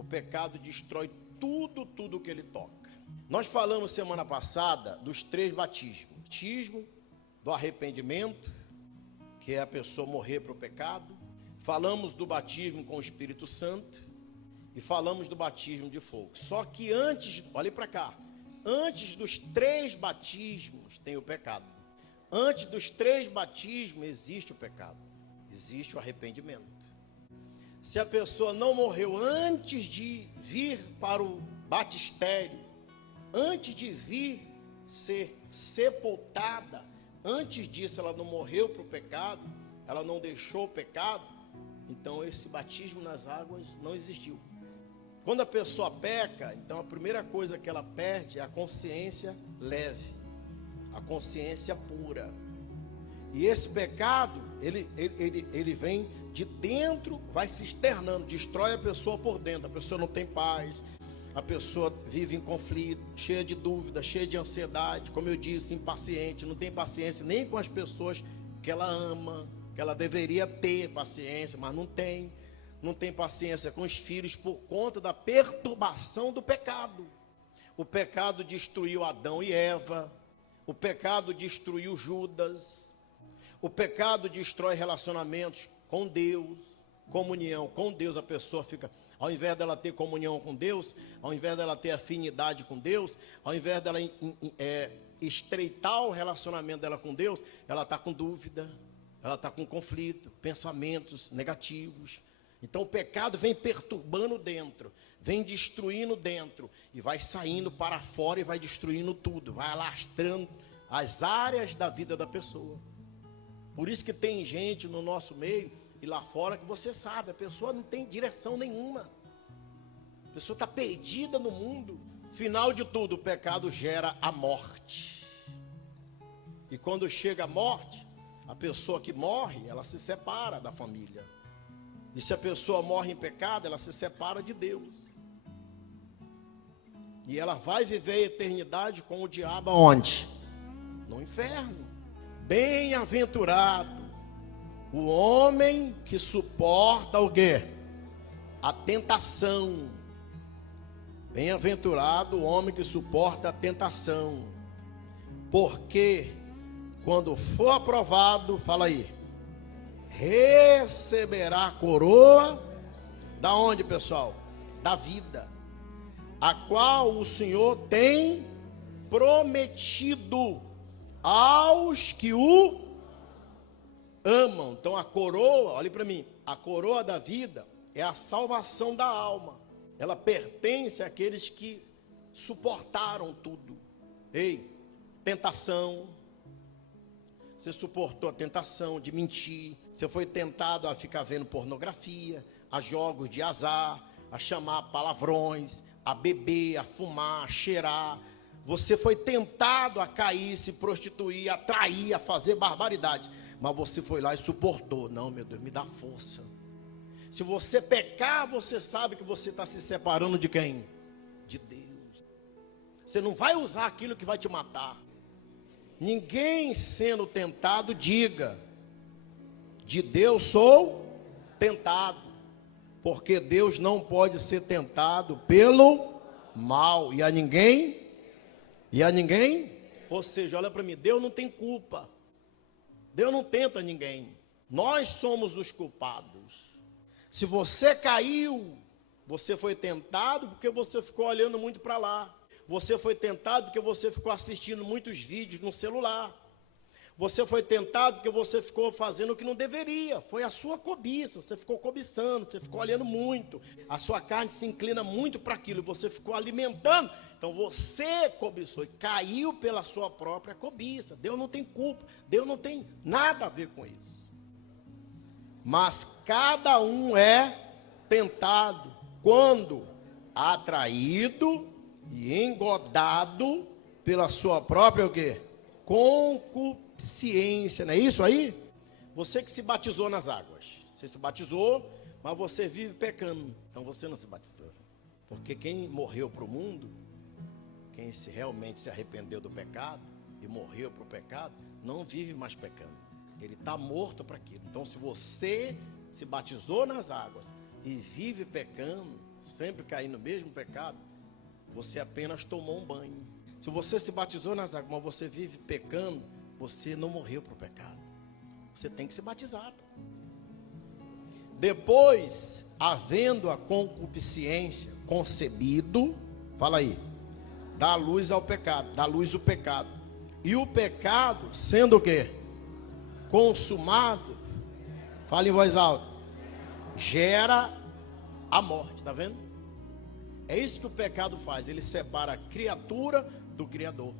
O pecado destrói tudo que ele toca. Nós falamos semana passada dos 3 batismos. Batismo do arrependimento, que é a pessoa morrer para o pecado. Falamos do batismo com o Espírito Santo. E falamos do batismo de fogo. Só que antes, olhe para cá, antes dos 3 batismos tem o pecado. Antes dos 3 batismos existe o pecado. Existe o arrependimento. Se a pessoa não morreu antes de vir para o batistério, antes de vir ser sepultada, antes disso ela não morreu para o pecado, ela não deixou o pecado, então esse batismo nas águas não existiu. Quando a pessoa peca, então a primeira coisa que ela perde é a consciência leve, a consciência pura. E esse pecado, ele vem de dentro, vai se externando, destrói a pessoa por dentro. A pessoa não tem paz, a pessoa vive em conflito, cheia de dúvida, cheia de ansiedade, como eu disse, impaciente, não tem paciência nem com as pessoas que ela ama, que ela deveria ter paciência, mas não tem. Não tem paciência com os filhos por conta da perturbação do pecado. O pecado destruiu Adão e Eva. O pecado destruiu Judas. O pecado destrói relacionamentos com Deus, comunhão com Deus. A pessoa fica, ao invés dela ter comunhão com Deus, ao invés dela ter afinidade com Deus, ao invés dela estreitar o relacionamento dela com Deus, ela está com dúvida, ela está com conflito, pensamentos negativos. Então o pecado vem perturbando dentro, vem destruindo dentro, e vai saindo para fora e vai destruindo tudo, vai alastrando as áreas da vida da pessoa. Por isso que tem gente no nosso meio e lá fora que você sabe, a pessoa não tem direção nenhuma. A pessoa está perdida no mundo. Final de tudo, o pecado gera a morte. E quando chega a morte, a pessoa que morre, ela se separa da família. E se a pessoa morre em pecado, ela se separa de Deus. E ela vai viver a eternidade com o diabo aonde? No inferno. Bem-aventurado o homem que suporta o quê? A tentação. Bem-aventurado o homem que suporta a tentação. Porque quando for aprovado, fala aí, receberá a coroa, da onde, pessoal? Da vida, a qual o Senhor tem prometido aos que o amam. Então a coroa, olhe para mim, a coroa da vida é a salvação da alma. Ela pertence àqueles que suportaram tudo. Ei, tentação. Você suportou a tentação de mentir. Você foi tentado a ficar vendo pornografia, a jogos de azar, a chamar palavrões, a beber, a fumar, a cheirar. Você foi tentado a cair, se prostituir, a trair, a fazer barbaridades. Mas você foi lá e suportou. Não, meu Deus, me dá força. Se você pecar, você sabe que você está se separando de quem? De Deus. Você não vai usar aquilo que vai te matar. Ninguém sendo tentado, diga, de Deus sou tentado, porque Deus não pode ser tentado pelo mal, e a ninguém, ou seja, olha para mim, Deus não tem culpa, Deus não tenta ninguém, nós somos os culpados. Se você caiu, você foi tentado porque você ficou olhando muito para lá. Você foi tentado porque você ficou assistindo muitos vídeos no celular. Você foi tentado porque você ficou fazendo o que não deveria. Foi a sua cobiça, você ficou cobiçando, você ficou olhando muito. A sua carne se inclina muito para aquilo, você ficou alimentando. Então você cobiçou e caiu pela sua própria cobiça. Deus não tem culpa, Deus não tem nada a ver com isso. Mas cada um é tentado quando atraído e engodado pela sua própria o quê? Concupiscência, não é isso aí? Você que se batizou nas águas, você se batizou, mas você vive pecando, então você não se batizou. Porque quem morreu para o mundo, quem realmente se arrependeu do pecado e morreu para o pecado, não vive mais pecando, ele está morto para aquilo. Então se você se batizou nas águas e vive pecando, sempre cair no mesmo pecado, você apenas tomou um banho. Se você se batizou nas águas, mas você vive pecando, você não morreu para o pecado. Você tem que se batizar. Depois, havendo a concupiscência concebido, fala aí, dá luz ao pecado, dá luz o pecado. E o pecado, sendo o quê? Consumado, fala em voz alta, gera a morte, está vendo? É isso que o pecado faz, ele separa a criatura do Criador.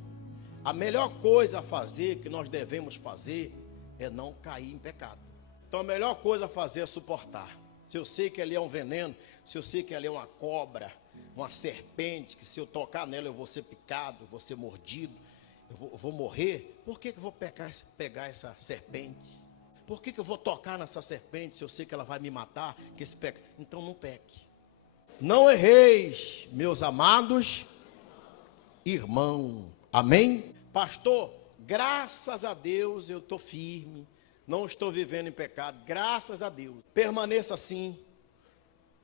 A melhor coisa a fazer, que nós devemos fazer, é não cair em pecado. Então a melhor coisa a fazer é suportar. Se eu sei que ali é um veneno, se eu sei que ali é uma cobra, uma serpente, que se eu tocar nela eu vou ser picado, vou ser mordido, eu vou morrer, por que eu vou pegar essa serpente? Por que eu vou tocar nessa serpente se eu sei que ela vai me matar? Que esse peca... Então não peque. Não erreis, meus amados irmãos. Amém? Pastor, graças a Deus eu estou firme. Não estou vivendo em pecado, graças a Deus. Permaneça assim,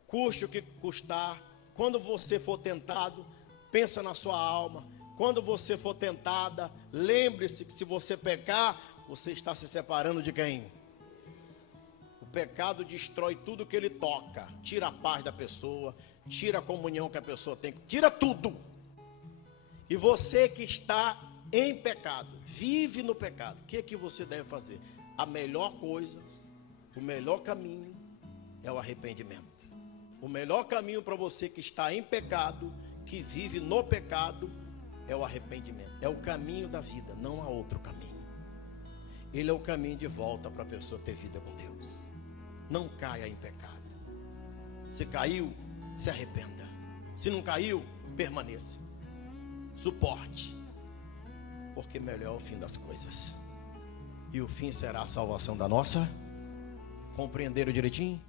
custe o que custar. Quando você for tentado, pensa na sua alma. Quando você for tentada, lembre-se que se você pecar, você está se separando de quem? O pecado destrói tudo que ele toca. Tira a paz da pessoa, tira a comunhão que a pessoa tem, tira tudo. E você que está em pecado, vive no pecado, o que você deve fazer? A melhor coisa, o melhor caminho é o arrependimento. O melhor caminho para você que está em pecado, que vive no pecado, é o arrependimento. É o caminho da vida, não há outro caminho. Ele é o caminho de volta para a pessoa ter vida com Deus. Não caia em pecado. Se caiu, se arrependa. Se não caiu, permaneça. Suporte. Porque melhor é o fim das coisas. E o fim será a salvação da nossa. Compreenderam direitinho?